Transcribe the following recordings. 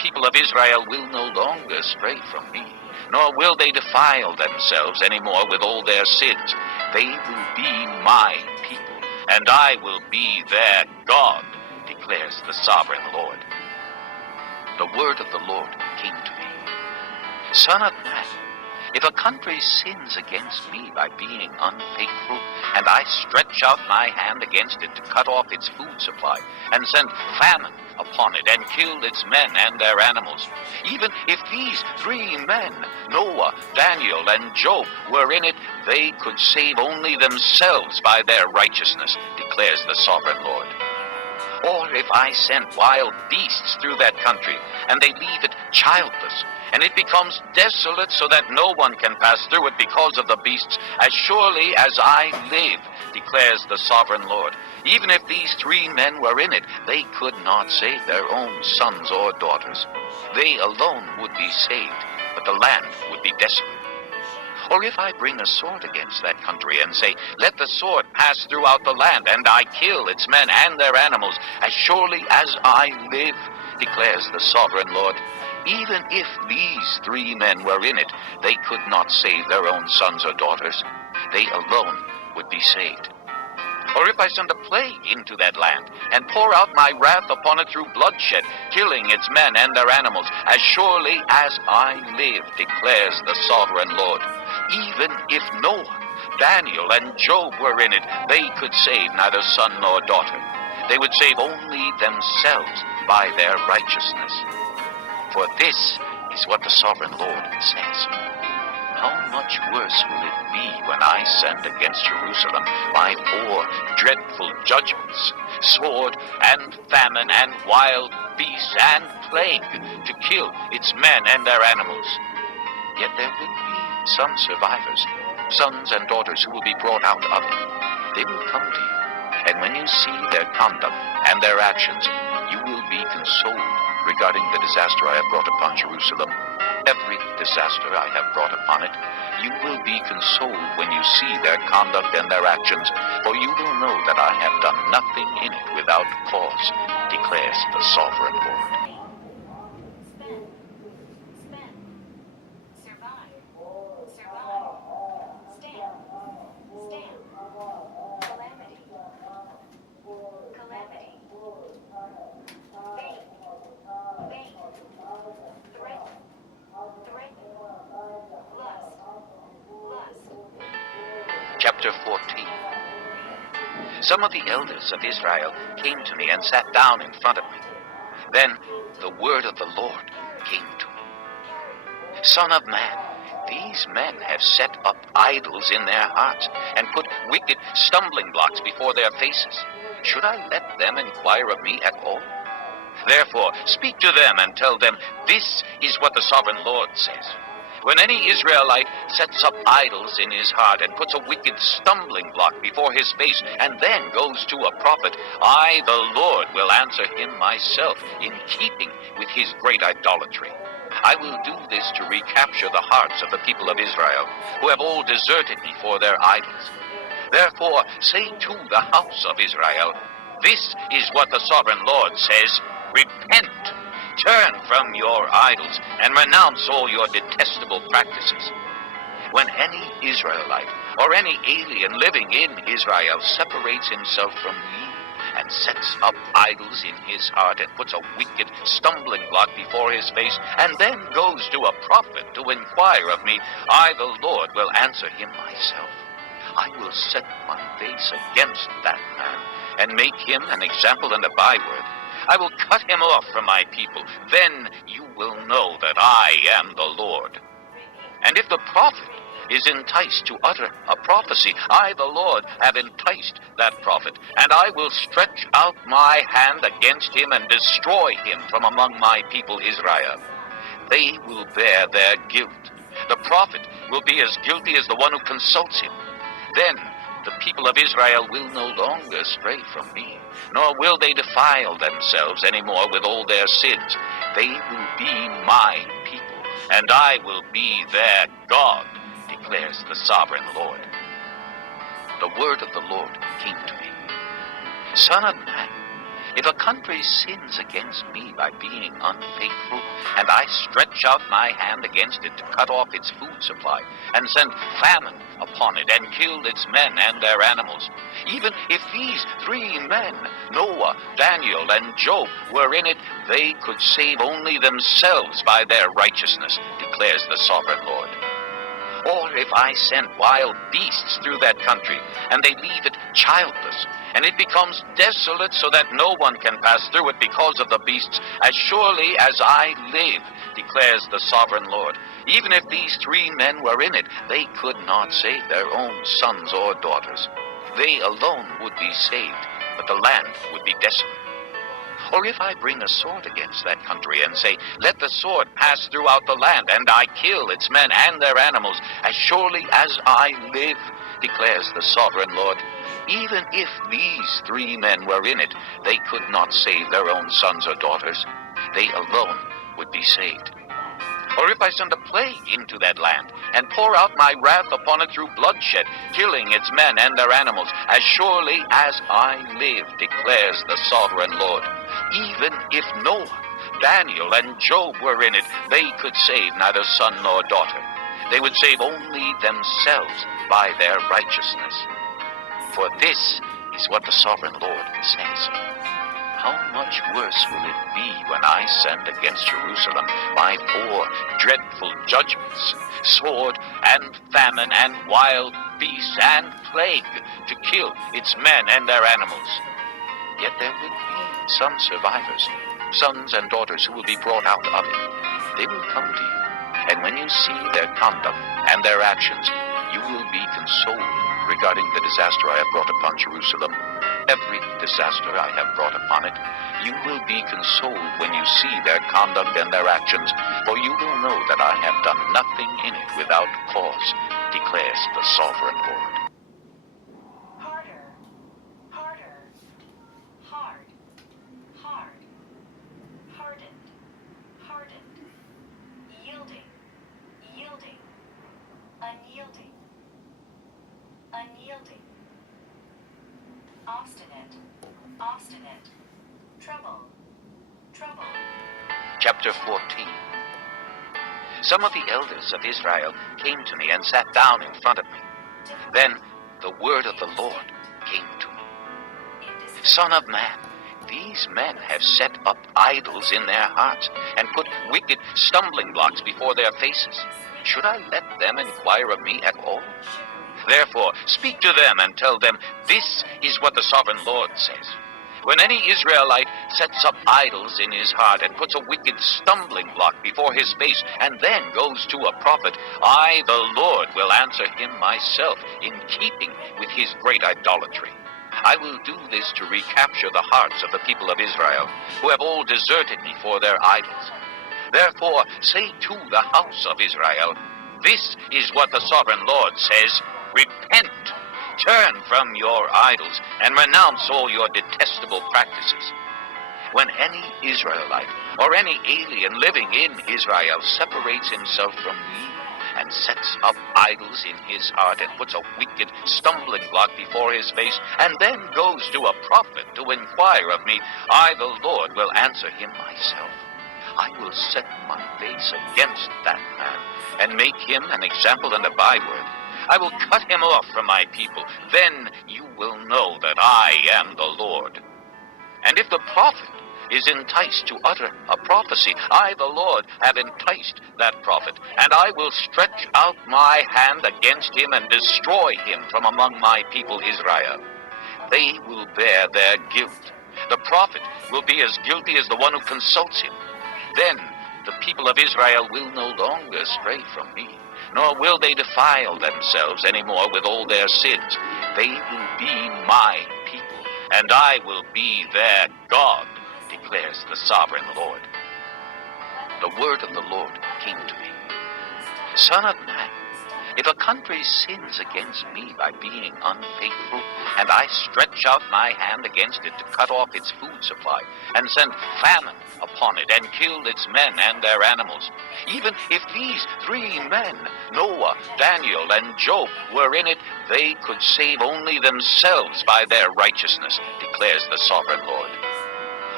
people of Israel will no longer stray from me, nor will they defile themselves any more with all their sins. They will be my people, and I will be their God, declares the sovereign Lord. The word of the Lord came to me. Son of man, if a country sins against me by being unfaithful, and I stretch out my hand against it to cut off its food supply, and send famine upon it, and kill its men and their animals, even if these 3 men, Noah, Daniel, and Job, were in it, they could save only themselves by their righteousness, declares the sovereign Lord. Or if I send wild beasts through that country, and they leave it childless, and it becomes desolate so that no one can pass through it because of the beasts, as surely as I live, declares the sovereign Lord, even if these 3 men were in it, they could not save their own sons or daughters. They alone would be saved, but the land would be desolate. Or if I bring a sword against that country and say, let the sword pass throughout the land, and I kill its men and their animals, as surely as I live, declares the sovereign Lord, even if these 3 men were in it, they could not save their own sons or daughters. They alone would be saved. Or if I send a plague into that land, and pour out my wrath upon it through bloodshed, killing its men and their animals, as surely as I live, declares the sovereign Lord, even if Noah, Daniel, and Job were in it, they could save neither son nor daughter. They would save only themselves by their righteousness. For this is what the sovereign Lord says. How much worse will it be when I send against Jerusalem my 4 dreadful judgments, sword and famine and wild beasts and plague, to kill its men and their animals. Yet there will be some survivors, sons and daughters who will be brought out of it. They will come to you, and when you see their conduct and their actions, you will be consoled regarding the disaster I have brought upon Jerusalem. Every disaster I have brought upon it, you will be consoled when you see their conduct and their actions, for you will know that I have done nothing in it without cause, declares the sovereign Lord. Chapter 14. Some of the elders of Israel came to me and sat down in front of me. Then the word of the Lord came to me. Son of man, these men have set up idols in their hearts and put wicked stumbling blocks before their faces. Should I let them inquire of me at all? Therefore, speak to them and tell them, this is what the sovereign Lord says. When any Israelite sets up idols in his heart and puts a wicked stumbling block before his face and then goes to a prophet, I, the Lord, will answer him myself in keeping with his great idolatry. I will do this to recapture the hearts of the people of Israel, who have all deserted me for their idols. Therefore, say to the house of Israel, this is what the sovereign Lord says, repent. Turn from your idols and renounce all your detestable practices. When any Israelite or any alien living in Israel separates himself from me and sets up idols in his heart and puts a wicked stumbling block before his face and then goes to a prophet to inquire of me, I, the Lord, will answer him myself. I will set my face against that man and make him an example and a byword. I will cut him off from my people. Then you will know that I am the Lord. And if the prophet is enticed to utter a prophecy, I, the Lord, have enticed that prophet, and I will stretch out my hand against him and destroy him from among my people Israel. They will bear their guilt. The prophet will be as guilty as the one who consults him. Then the people of Israel will no longer stray from me, nor will they defile themselves any more with all their sins. They will be my people, and I will be their God, declares the sovereign Lord. The word of the Lord came to me. Son of man, if a country sins against me by being unfaithful, I stretch out my hand against it to cut off its food supply, and send famine upon it, and kill its men and their animals. Even if these 3 men, Noah, Daniel, and Job, were in it, they could save only themselves by their righteousness, declares the sovereign Lord. Or if I send wild beasts through that country, and they leave it childless, and it becomes desolate so that no one can pass through it because of the beasts, as surely as I live, declares the sovereign Lord, even if these 3 men were in it, they could not save their own sons or daughters. They alone would be saved, but the land would be desolate. Or if I bring a sword against that country and say, let the sword pass throughout the land, and I kill its men and their animals, as surely as I live, declares the sovereign Lord, even if these 3 men were in it, they could not save their own sons or daughters. They alone would be saved. Or if I send a plague into that land, and pour out my wrath upon it through bloodshed, killing its men and their animals, as surely as I live, declares the sovereign Lord, even if Noah, Daniel, and Job were in it, they could save neither son nor daughter. They would save only themselves by their righteousness. For this is what the sovereign Lord says. How much worse will it be when I send against Jerusalem my 4 dreadful judgments, sword and famine and wild beasts and plague, to kill its men and their animals. Yet there will be some survivors, sons and daughters who will be brought out of it. They will come to you, and when you see their conduct and their actions, you will be consoled regarding the disaster I have brought upon Jerusalem. Every disaster I have brought upon it, you will be consoled when you see their conduct and their actions, for you will know that I have done nothing in it without cause, declares the sovereign Lord. Harder, harder, hard, hard, hardened, hardened, yielding, yielding, unyielding, unyielding, obstinate, obstinate, trouble, trouble. Chapter 14. Some of the elders of Israel came to me and sat down in front of me. Then the word of the Lord came to me. Son of man, these men have set up idols in their hearts and put wicked stumbling blocks before their faces. Should I let them inquire of me at all? Therefore, speak to them and tell them, this is what the sovereign Lord says. When any Israelite sets up idols in his heart and puts a wicked stumbling block before his face and then goes to a prophet, I, the Lord, will answer him myself in keeping with his great idolatry. I will do this to recapture the hearts of the people of Israel, who have all deserted me for their idols. Therefore, say to the house of Israel, this is what the sovereign Lord says, repent, turn from your idols, and renounce all your detestable practices. When any Israelite or any alien living in Israel separates himself from me and sets up idols in his heart and puts a wicked stumbling block before his face and then goes to a prophet to inquire of me, I, the Lord, will answer him myself. I will set my face against that man and make him an example and a byword. I will cut him off from my people. Then you will know that I am the Lord. And if the prophet is enticed to utter a prophecy, I, the Lord, have enticed that prophet, and I will stretch out my hand against him and destroy him from among my people Israel. They will bear their guilt. The prophet will be as guilty as the one who consults him. Then the people of Israel will no longer stray from me, nor will they defile themselves any more with all their sins. They will be my people, and I will be their God, declares the sovereign Lord. The word of the Lord came to me. Son of man, if a country sins against me by being unfaithful, and I stretch out my hand against it to cut off its food supply, and send famine upon it, and kill its men and their animals, even if these 3 men, Noah, Daniel, and Job, were in it, they could save only themselves by their righteousness, declares the sovereign Lord.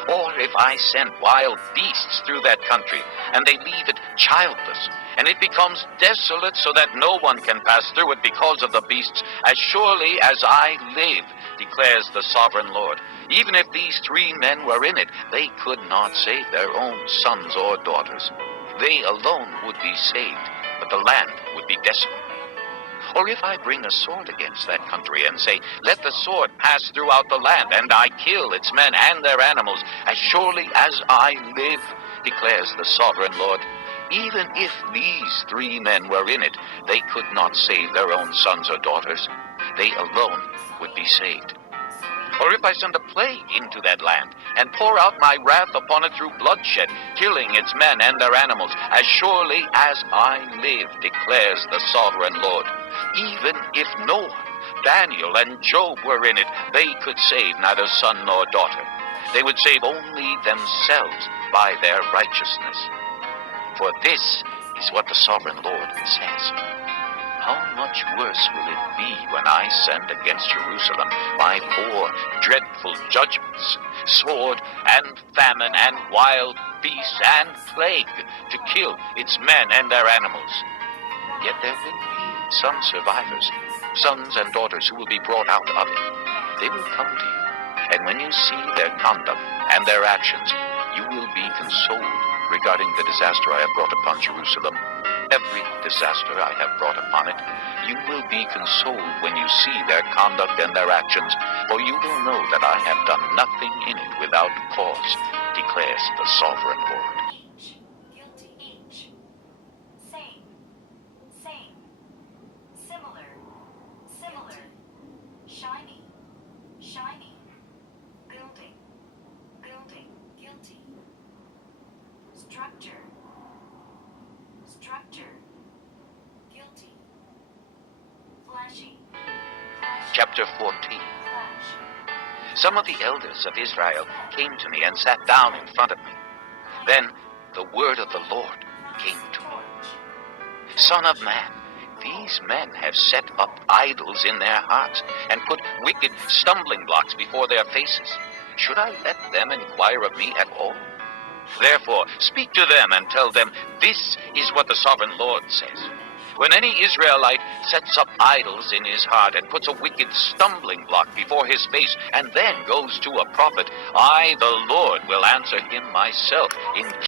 Or if I send wild beasts through that country, and they leave it childless, and it becomes desolate so that no one can pass through it because of the beasts, as surely as I live, declares the sovereign Lord, even if these 3 men were in it, they could not save their own sons or daughters. They alone would be saved, but the land would be desolate. Or if I bring a sword against that country and say, let the sword pass throughout the land, and I kill its men and their animals, as surely as I live, declares the sovereign Lord, even if these 3 men were in it, they could not save their own sons or daughters. They alone would be saved. Or if I send a plague into that land, and pour out my wrath upon it through bloodshed, killing its men and their animals, as surely as I live, declares the sovereign Lord, even if Noah, Daniel, and Job were in it, they could save neither son nor daughter. They would save only themselves by their righteousness. For this is what the sovereign Lord says. How much worse will it be when I send against Jerusalem my 4 dreadful judgments, sword and famine and wild beasts and plague, to kill its men and their animals. Yet there will be some survivors, sons and daughters who will be brought out of it. They will come to you, and when you see their conduct and their actions, you will be consoled regarding the disaster I have brought upon Jerusalem. Every disaster I have brought upon it, you will be consoled when you see their conduct and their actions, for you will know that I have done nothing in it without cause, declares the sovereign Lord. Each. Guilty. Each. Same. Same. Similar. Similar. Shiny. Shiny. Building. Building. Guilty. Structure. Structure. Guilty. Flashy. Flashy. Chapter 14. Flash. Some of the elders of Israel came to me and sat down in front of me. Then the word of the Lord came to me. Torch. Son of man, these men have set up idols in their hearts and put wicked stumbling blocks before their faces. Should I let them inquire of me at all? Therefore, speak to them and tell them, this is what the sovereign Lord says. When any Israelite sets up idols in his heart and puts a wicked stumbling block before his face and then goes to a prophet, I, the Lord, will answer him myself in